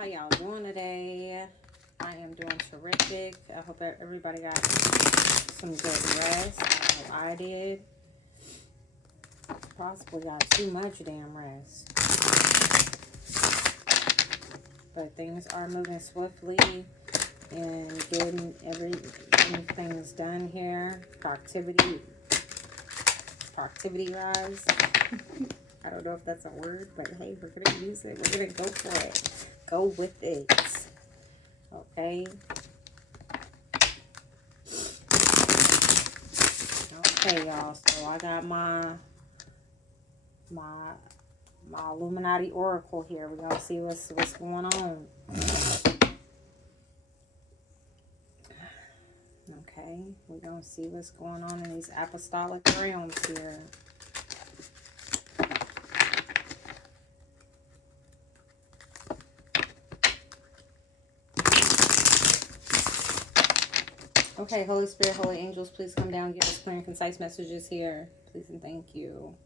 How y'all doing today? I am doing terrific. I hope that everybody got some good rest. I know I did. Possibly got too much damn rest. But things are moving swiftly and getting everything's done here. Productivity rise. I don't know if that's a word, but hey, we're going to use it. We're going to go for it. Go with it. Okay. Okay, y'all. So I got my Illuminati Oracle here. We're going to see what's going on. Okay. We're going to see what's going on in these apostolic realms here. Okay, Holy Spirit, Holy Angels, please come down and give us clear and concise messages here. Please and thank you.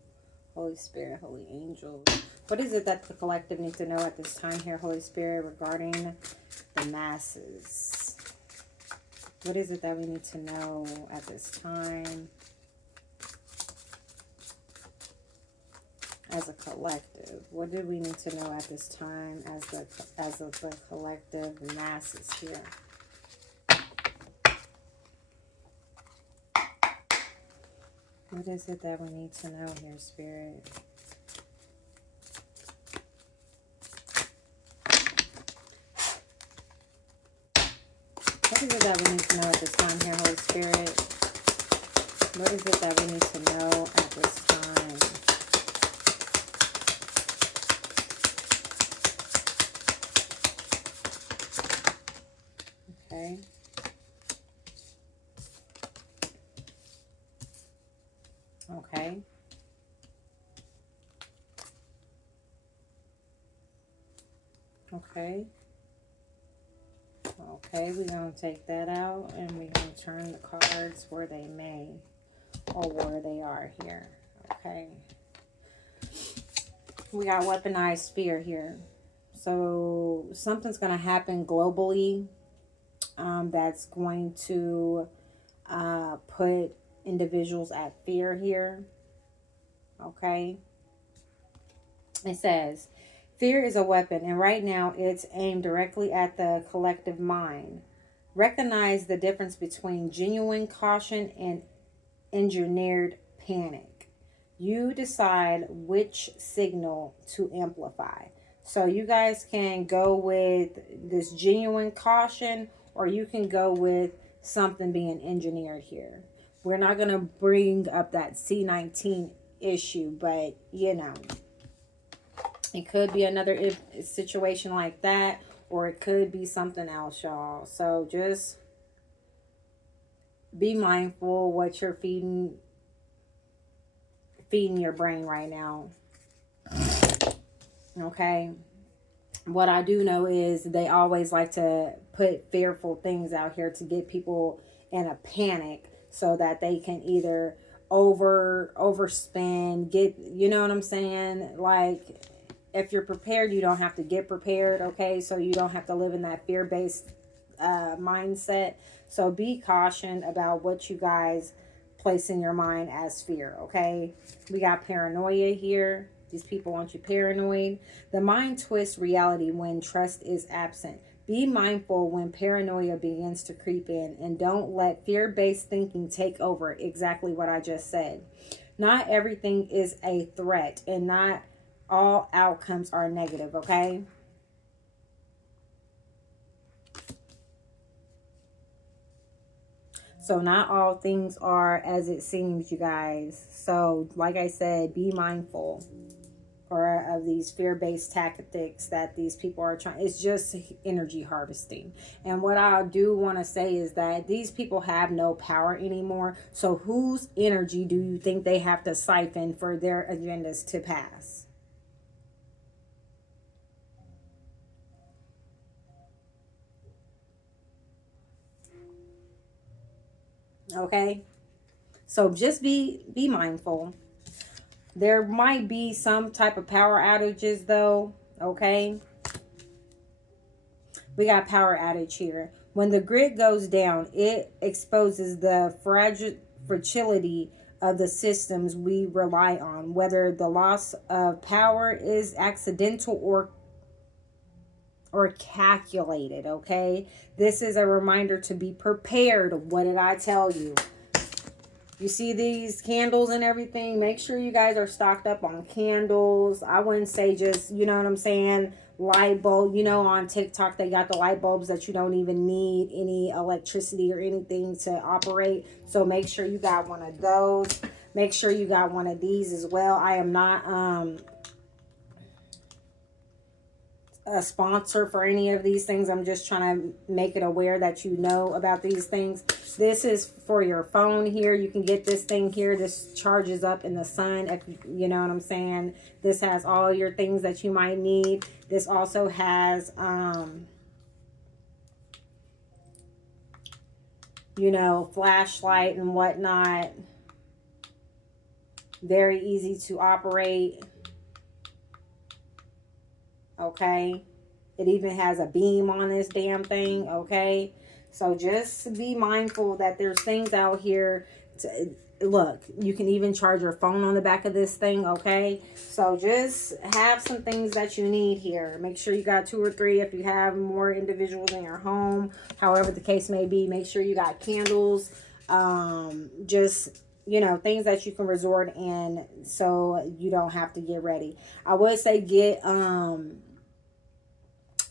Holy Spirit, Holy Angels. What is it that the collective needs to know at this time here, Holy Spirit, regarding the masses? What is it that we need to know at this time as a collective? What do we need to know at this time as of the collective masses here? What is it that we need to know here, Spirit? What is it that we need to know at this time here, Holy Spirit? What is it that we need to know at this time? Okay. Okay. Okay. Okay, we're going to take that out and we're going to turn the cards where they may or where they are here. Okay. We got weaponized fear here. So something's going to happen globally that's going to put individuals at fear here. Okay. It says, fear is a weapon, and right now it's aimed directly at the collective mind. Recognize the difference between genuine caution and engineered panic. You decide which signal to amplify. So you guys can go with this genuine caution, or you can go with something being engineered here. We're not going to bring up that C-19 issue, but, you know, it could be another situation like that, or it could be something else, y'all. So just be mindful what you're feeding your brain right now. Okay. What I do know is they always like to put fearful things out here to get people in a panic so that they can either overspend, you know what I'm saying? Like, if you're prepared, you don't have to get prepared, okay? So you don't have to live in that fear-based mindset. So be cautioned about what you guys place in your mind as fear, okay? We got paranoia here. These people want you paranoid. The mind twists reality when trust is absent. Be mindful when paranoia begins to creep in, and don't let fear-based thinking take over. Exactly what I just said. Not everything is a threat, and not all outcomes are negative, okay? So not all things are as it seems, you guys. So like I said, be mindful of these fear-based tactics that these people are trying. It's just energy harvesting. And what I do want to say is that these people have no power anymore. So whose energy do you think they have to siphon for their agendas to pass? Okay, so just be mindful. There might be some type of power outages though, okay? We got power outage here. When the grid goes down, it exposes the fragility of the systems we rely on, whether the loss of power is accidental or calculated, okay? This is a reminder to be prepared. What did I tell you? You see these candles and everything? Make sure you guys are stocked up on candles. I wouldn't say just, you know what I'm saying, light bulb. You know, on TikTok, they got the light bulbs that you don't even need any electricity or anything to operate. So make sure you got one of those. Make sure you got one of these as well. I am not a sponsor for any of these things. I'm just trying to make it aware that you know about these things. This is for your phone here. You can get this thing here. This charges up in the sun, if you know what I'm saying. This has all your things that you might need. This also has you know, flashlight and whatnot. Very easy to operate. Okay, it even has a beam on this damn thing. Okay, so just be mindful that there's things out here to look. You can even charge your phone on the back of this thing. Okay, so just have some things that you need here. Make sure you got 2 or 3 if you have more individuals in your home, however the case may be. Make sure you got candles, just, you know, things that you can resort in so you don't have to get ready. I would say get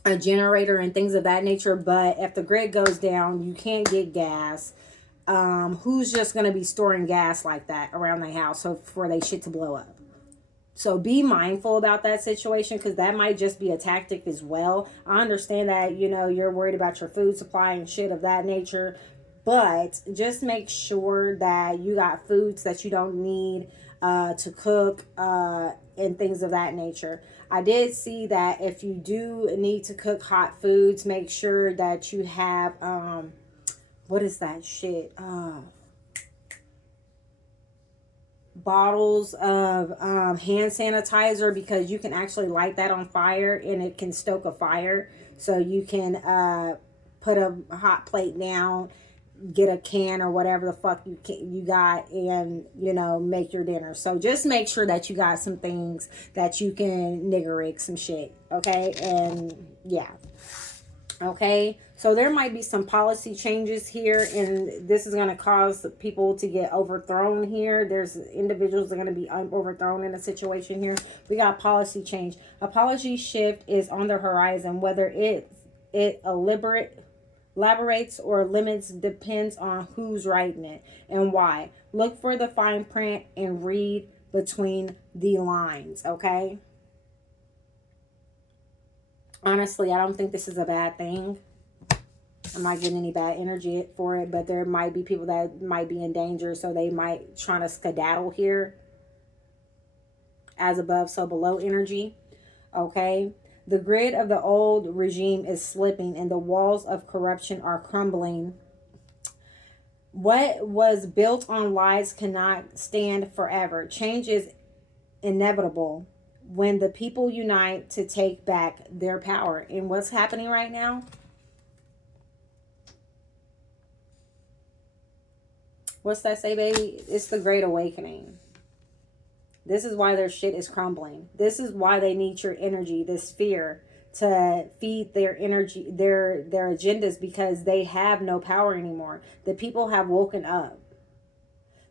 a generator and things of that nature, but if the grid goes down, you can't get gas. Who's just going to be storing gas like that around their house so for they shit to blow up? So be mindful about that situation, because that might just be a tactic as well. I understand that, you know, you're worried about your food supply and shit of that nature, but just make sure that you got foods that you don't need to cook and things of that nature. I did see that if you do need to cook hot foods, make sure that you have, what is that shit? Bottles of hand sanitizer, because you can actually light that on fire and it can stoke a fire. So you can put a hot plate down, get a can or whatever the fuck you got, and, you know, make your dinner. So just make sure that you got some things that you can nigger rig some shit. Okay, and yeah. Okay, so there might be some policy changes here, and this is going to cause people to get overthrown here. There's individuals that are going to be overthrown in a situation here. We got policy change. A policy shift is on the horizon. Whether it elaborates or limits depends on who's writing it and why. Look for the fine print and read between the lines. Okay, honestly, I don't think this is a bad thing. I'm not getting any bad energy for it, but there might be people that might be in danger, so they might try to skedaddle here. As above, so below energy. Okay, the grid of the old regime is slipping and the walls of corruption are crumbling. What was built on lies cannot stand forever. Change is inevitable when the people unite to take back their power. And what's happening right now? What's that say, baby? It's the Great Awakening. This is why their shit is crumbling. This is why they need your energy, this fear, to feed their energy, their agendas, because they have no power anymore. The people have woken up.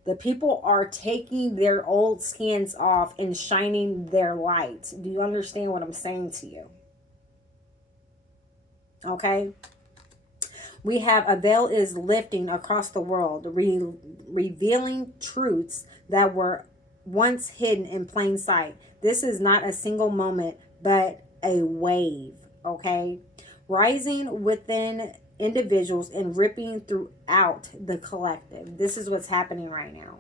The people are taking their old skins off and shining their light. Do you understand what I'm saying to you? Okay? We have a veil is lifting across the world, revealing truths that were once hidden in plain sight. This is not a single moment, but a wave. Okay? Rising within individuals and ripping throughout the collective. This is what's happening right now.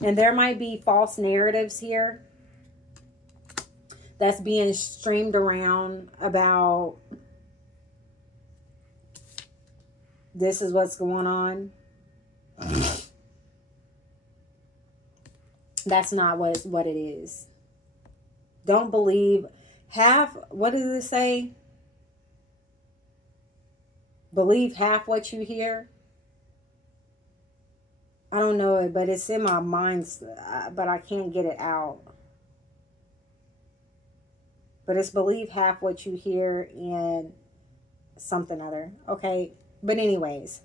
And there might be false narratives here that's being streamed around about this is what's going on. That's not what it is. Don't believe. What does it say? Believe half what you hear. I don't know it, but it's in my mind, but I can't get it out. But it's believe half what you hear and something other. Okay. But anyways,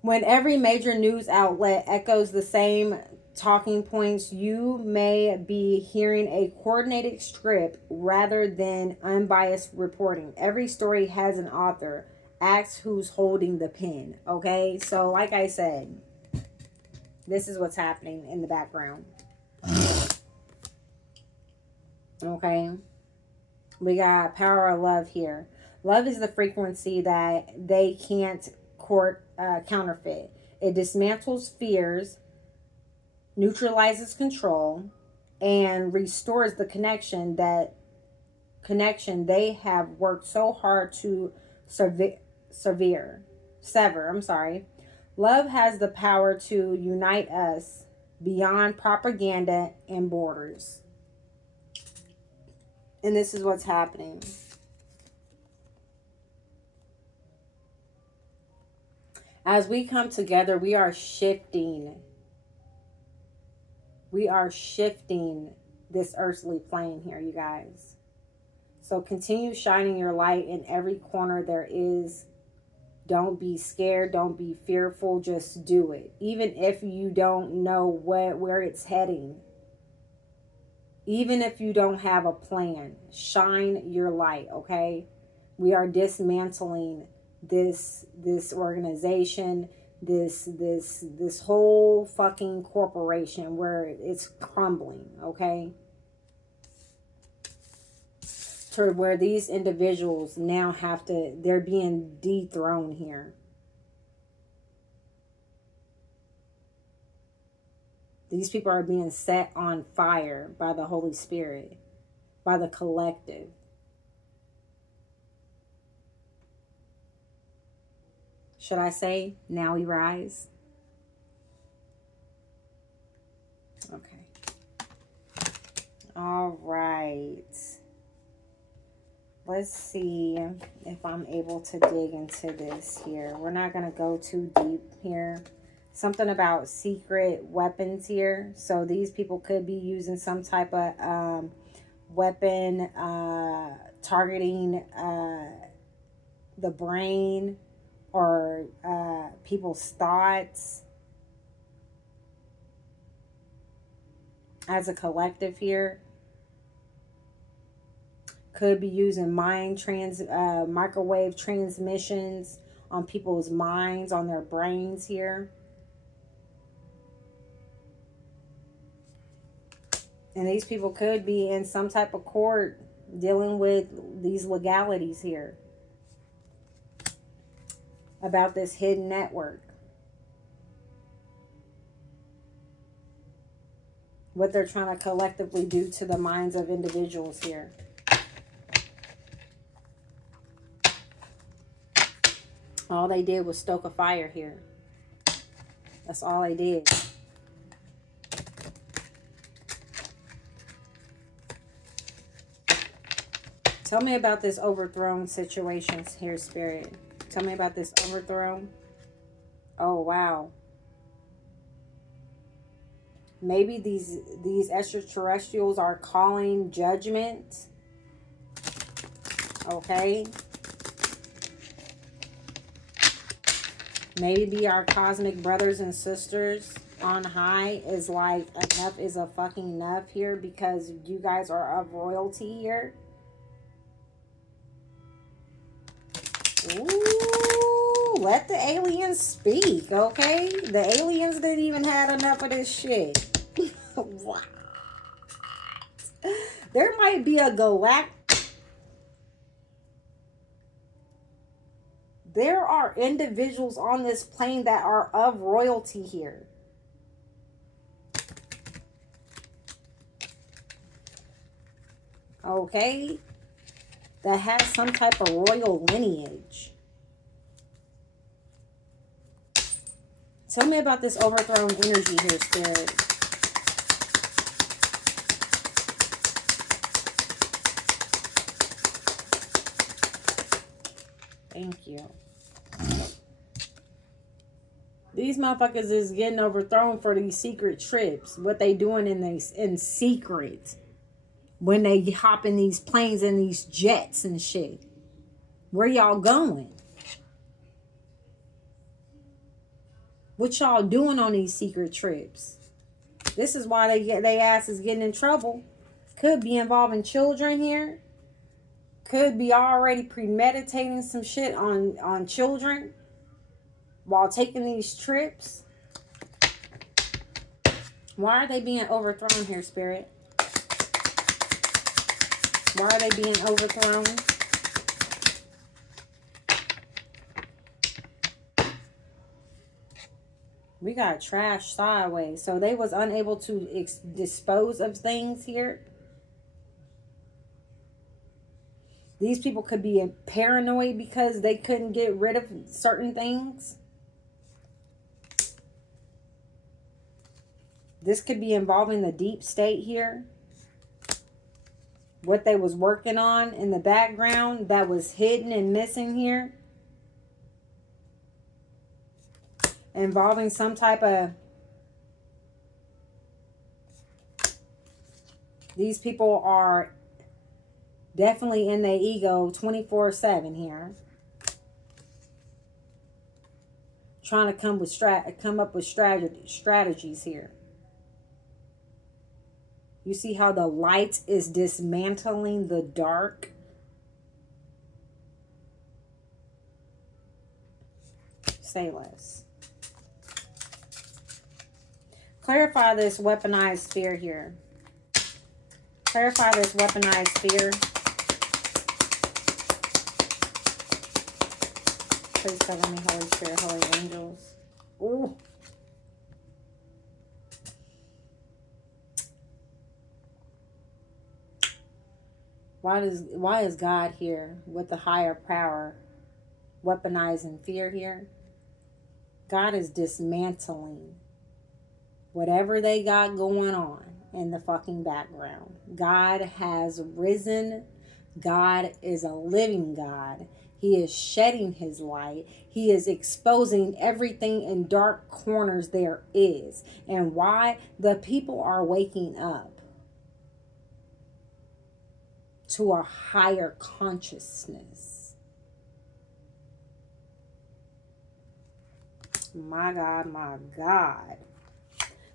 when every major news outlet echoes the same talking points, you may be hearing a coordinated script rather than unbiased reporting. Every story has an author. Ask who's holding the pen. Okay. So like I said, this is what's happening in the background. Okay. We got power of love here. Love is the frequency that they can't counterfeit. It dismantles fears, neutralizes control, and restores the connection they have worked so hard to sever. I'm sorry. Love has the power to unite us beyond propaganda and borders. And this is what's happening. As we come together, we are shifting. We are shifting this earthly plane here, you guys. So continue shining your light in every corner there is. Don't be scared. Don't be fearful. Just do it. Even if you don't know where it's heading. Even if you don't have a plan, shine your light, okay? We are dismantling this organization, this whole fucking corporation where it's crumbling, okay? To where these individuals now they're being dethroned here. These people are being set on fire by the Holy Spirit, by the collective. Should I say, now we rise? Okay. All right. Let's see if I'm able to dig into this here. We're not going to go too deep here. Something about secret weapons here. So these people could be using some type of weapon targeting the brain or people's thoughts as a collective here. Could be using microwave transmissions on people's minds, on their brains here. And these people could be in some type of court dealing with these legalities here about this hidden network. What they're trying to collectively do to the minds of individuals here. All they did was stoke a fire here. That's all they did. Tell me about this overthrown situation here, Spirit. Tell me about this overthrow. Oh, wow. Maybe these extraterrestrials are calling judgment. Okay. Maybe our cosmic brothers and sisters on high is like, enough is a fucking enough here because you guys are of royalty here. Ooh, let the aliens speak, okay? The aliens didn't even have enough of this shit. What? There might be a There are individuals on this plane that are of royalty here. Okay? That has some type of royal lineage. Tell me about this overthrown energy here, Spirit. Thank you. These motherfuckers is getting overthrown for these secret trips. What they doing in secret. When they hop in these planes and these jets and shit. Where y'all going? What y'all doing on these secret trips? This is why they ass is getting in trouble. Could be involving children here. Could be already premeditating some shit on children while taking these trips. Why are they being overthrown here, Spirit? Why are they being overthrown? We got trash sideways. So they was unable to dispose of things here. These people could be paranoid because they couldn't get rid of certain things. This could be involving the deep state here. What they was working on in the background that was hidden and missing here. Involving some type of... These people are definitely in their ego 24/7 here. Trying to come up with strategies here. You see how the light is dismantling the dark? Say less. Clarify this weaponized fear here. Clarify this weaponized fear. Please cover me, Holy Spirit, Holy Angels. Ooh. Why is God here with the higher power weaponizing fear here? God is dismantling whatever they got going on in the fucking background. God has risen. God is a living God. He is shedding his light. He is exposing everything in dark corners there is. And why? The people are waking up to a higher consciousness. My God, my God.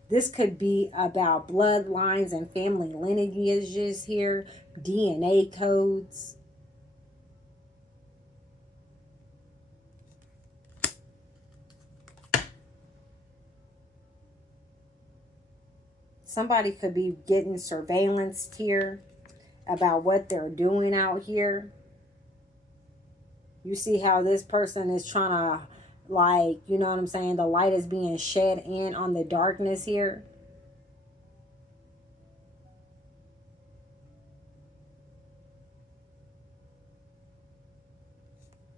This could be about bloodlines and family lineages here, DNA codes. Somebody could be getting surveillanced here about what they're doing out here. You see how this person is trying to, like, you know what I'm saying? The light is being shed in on the darkness here.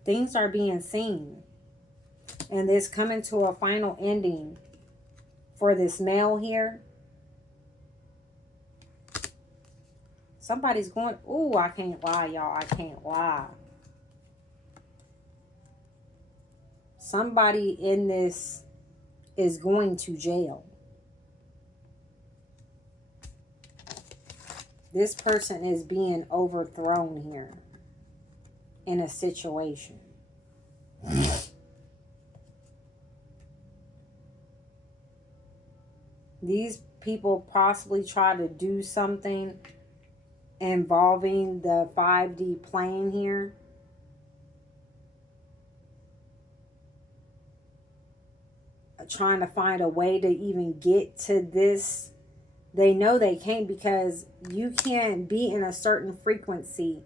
Things are being seen. And this coming to a final ending for this male here. Somebody's going, ooh, I can't lie, y'all. I can't lie. Somebody in this is going to jail. This person is being overthrown here in a situation. These people possibly try to do something involving the 5D plane here. Trying to find a way to even get to this. They know they can't, because you can't be in a certain frequency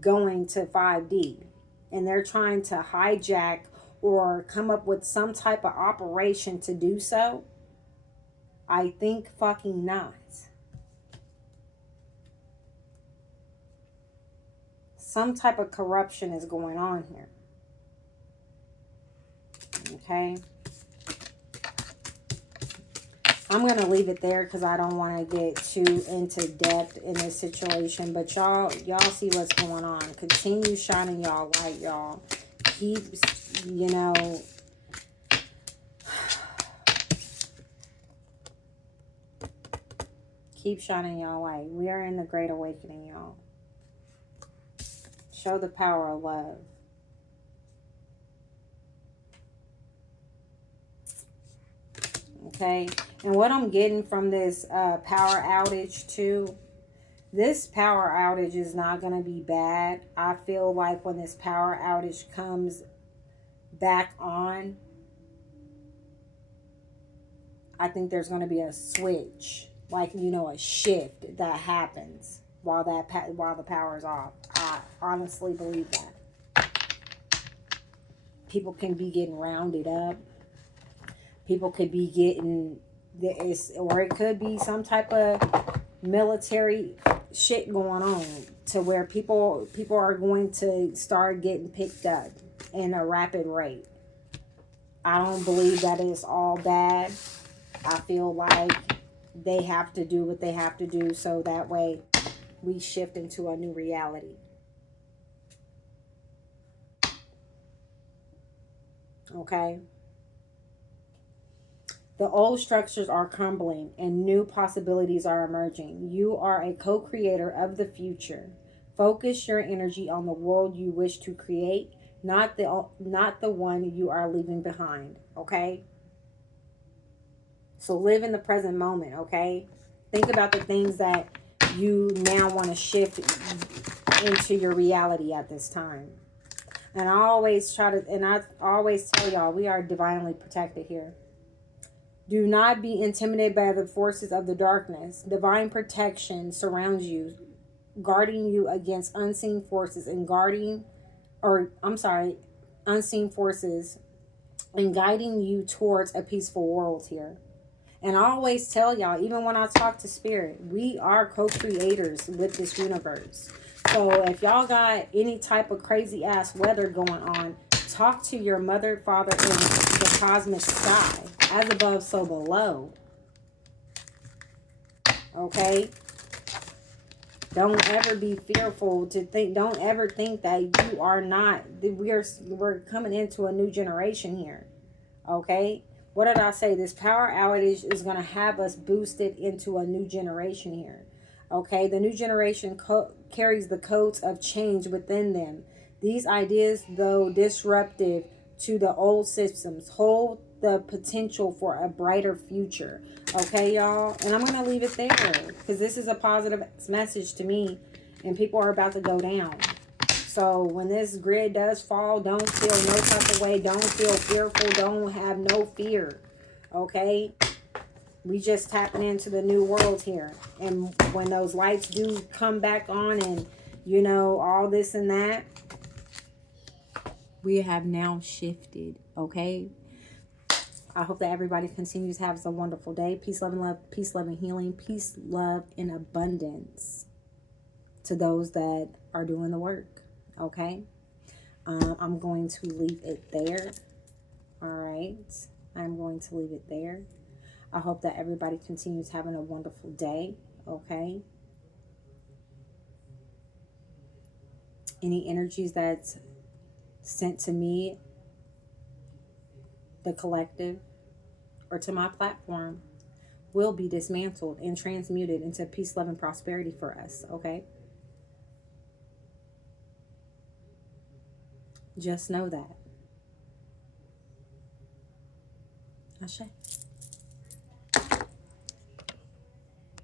going to 5D. And they're trying to hijack or come up with some type of operation to do so. I think fucking not. Some type of corruption is going on here. Okay. I'm going to leave it there because I don't want to get too into depth in this situation. But y'all see what's going on. Continue shining y'all light, y'all. keeps, you know, keep shining y'all light. We are in the Great Awakening, y'all. Show the power of love. Okay, and what I'm getting from this power outage too, this power outage is not going to be bad. I feel like when this power outage comes back on, I think there's going to be a switch, like, you know, a shift that happens while the power is off. I honestly believe that. People can be getting rounded up. People could be getting this, or it could be some type of military shit going on to where people are going to start getting picked up in a rapid rate. I don't believe that it's all bad. I feel like they have to do what they have to do so that way we shift into a new reality. Okay? The old structures are crumbling and new possibilities are emerging. You are a co-creator of the future. Focus your energy on the world you wish to create, not the one you are leaving behind, okay? So live in the present moment, okay? Think about the things that you now want to shift into your reality at this time. And I always tell y'all, we are divinely protected here. Do not be intimidated by the forces of the darkness. Divine protection surrounds you, guarding you against unseen forces unseen forces and guiding you towards a peaceful world here. And I always tell y'all, even when I talk to spirit, we are co-creators with this universe. So if y'all got any type of crazy ass weather going on, talk to your mother, father, and the cosmic sky. As above, so below. Okay? Don't ever be fearful to think. Don't ever think that you are not. We're coming into a new generation here. Okay? What did I say? This power outage is going to have us boosted into a new generation here. Okay? The new generation carries the codes of change within them. These ideas, though disruptive to the old systems, hold the potential for a brighter future. Okay, y'all? And I'm going to leave it there because this is a positive message to me and people are about to go down. So when this grid does fall, don't feel no type of way. Don't feel fearful. Don't have no fear. Okay? We just tapping into the new world here. And when those lights do come back on and, you know, all this and that, we have now shifted. Okay? I hope that everybody continues to have a wonderful day. Peace, love, and love. Peace, love, and healing. Peace, love, and abundance to those that are doing the work. Okay? I'm going to leave it there. All right? I'm going to leave it there. I hope that everybody continues having a wonderful day. Okay? Any energies that's sent to me, the collective, or to my platform will be dismantled and transmuted into peace, love, and prosperity for us, okay? Just know that. Ashe.